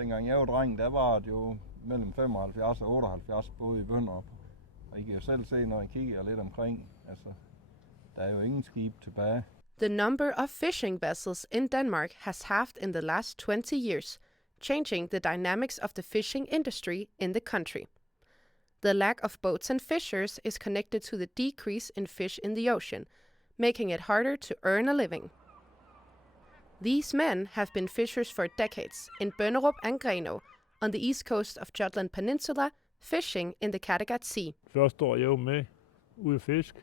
Dengang jeg var dreng, der var det jo mellem 75 og 78 både i Bønderup. Og I kan jo selv se, når I kigger lidt omkring, altså, der er jo ingen skib tilbage. The number of fishing vessels in Denmark has halved in the last 20 years, changing the dynamics of the fishing industry in the country. The lack of boats and fishers is connected to the decrease in fish in the ocean, making it harder to earn a living. These men have been fishers for decades in Bønderup and Grenaa, on the east coast of Jutland Peninsula, fishing in the Kattegat Sea. Først år jeg jo med ude at fisk.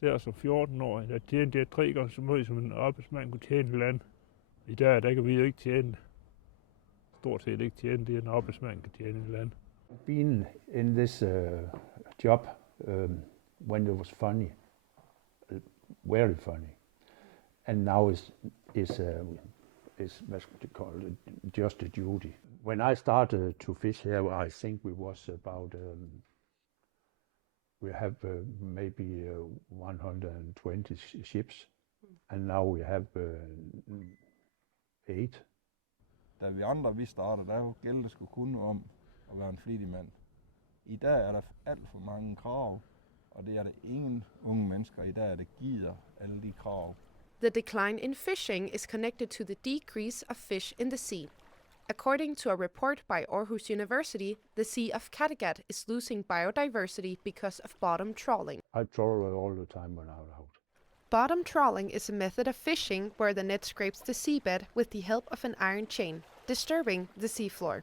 Der som 14-årig, der tjente jeg 3 gange så meget, som en arbejdsmand kunne tjene i land. I dag, der kan vi jo ikke tjene. Stort set ikke tjene det, en arbejdsmand kan tjene i land. Being in this job when it was funny, very funny, and now is what you call it, just a duty. When I started to fish here, I think we was about we have maybe 120 ships, and now we have 8. Da vi andre vi startede, der gældte det sgu kun om at være en flittig mand. I dag er der alt for mange krav, og det er der ingen unge mennesker i dag, der gider alle de krav. The decline in fishing is connected to the decrease of fish in the sea. According to a report by Aarhus University, the Sea of Kattegat is losing biodiversity because of bottom trawling. I trawl all the time when I'm out. Bottom trawling is a method of fishing where the net scrapes the seabed with the help of an iron chain, disturbing the seafloor.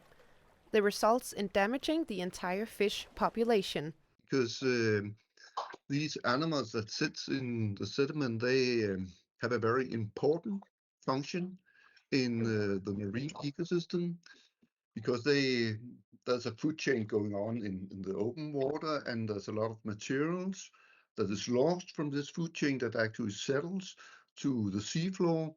This results in damaging the entire fish population. Because these animals that sit in the sediment, they have a very important function in the marine ecosystem, because there's a food chain going on in the open water, and there's a lot of materials that is lost from this food chain that actually settles to the seafloor.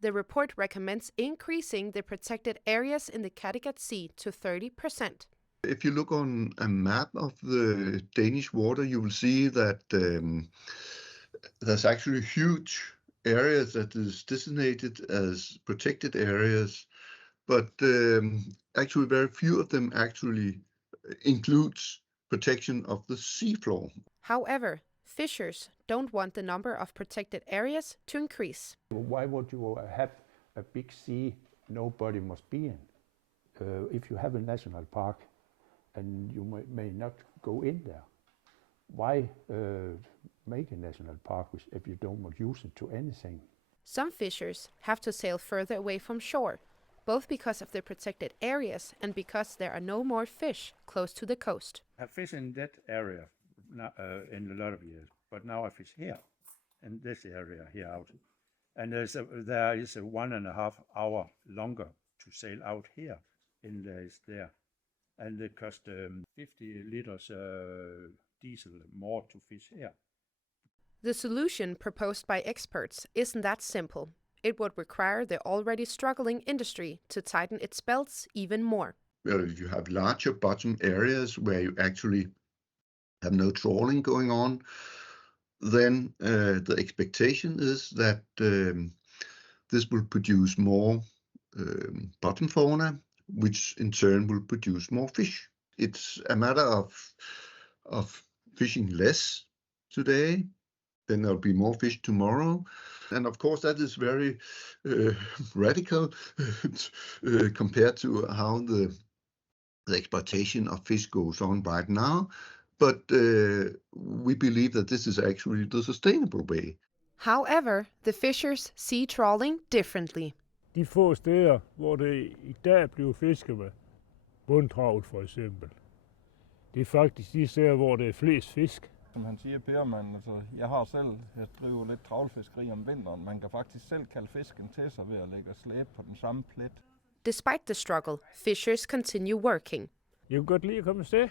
The report recommends increasing the protected areas in the Kattegat Sea to 30%. If you look on a map of the Danish water, you will see that there's actually huge areas that is designated as protected areas, but actually very few of them actually includes protection of the seafloor. However, fishers don't want the number of protected areas to increase. Why would you have a big sea nobody must be in? If you have a national park and you may not go in there, why make a national park if you don't use it to anything? Some fishers have to sail further away from shore, both because of the protected areas and because there are no more fish close to the coast. I fish in that area in a lot of years, but now I fish here, in this area here out. And there is a 1.5 hour longer to sail out here in there. And it costs 50 liters diesel more to fish here. The solution proposed by experts isn't that simple. It would require the already struggling industry to tighten its belts even more. Well, if you have larger bottom areas where you actually have no trawling going on, then the expectation is that this will produce more bottom fauna, which in turn will produce more fish. It's a matter of fishing less today, then there'll be more fish tomorrow. And of course that is very radical compared to how the exploitation of fish goes on right now. But we believe that this is actually the sustainable way. However, the fishers see trawling differently. De få steder, hvor det i dag bliver fisket med bundtravl for eksempel, det er faktisk de steder, hvor det er flest fisk. Som han siger, Perman, altså, jeg driver lidt trawlfiskeri om vinteren. Man kan faktisk selv kalde fisken til sig ved at lægge og slæbe på den samme plet. Despite the struggle, fishers continue working. Jeg kunne godt lide at komme afsted.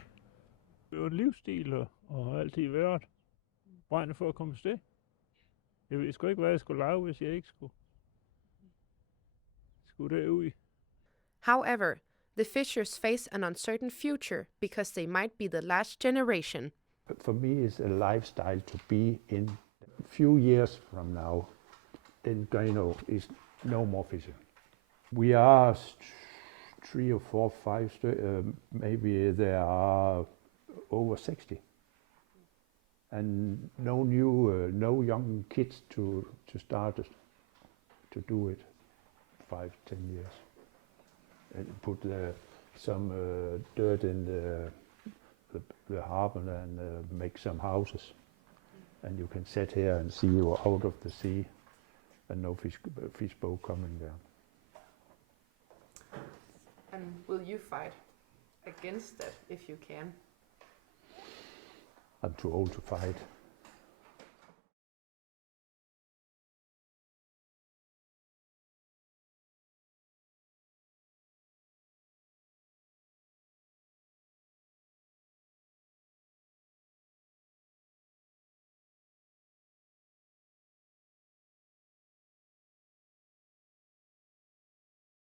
Det er jo en livsstil, og har altid været brændende for at komme afsted. Jeg ved sgu ikke, hvad jeg skulle lave, hvis jeg ikke skulle derud. However, the fishers face an uncertain future because they might be the last generation. For me, it's a lifestyle to be in. A few years from now, then Grenaa is no more fishing. We are 3 or 4, 5, maybe there are over 60. And no no young kids to start it, to do it 5, 10 years. And put some dirt in the harbor and make some houses. And you can sit here and see you out of the sea and no fish boat coming there. And will you fight against that if you can? I'm too old to fight.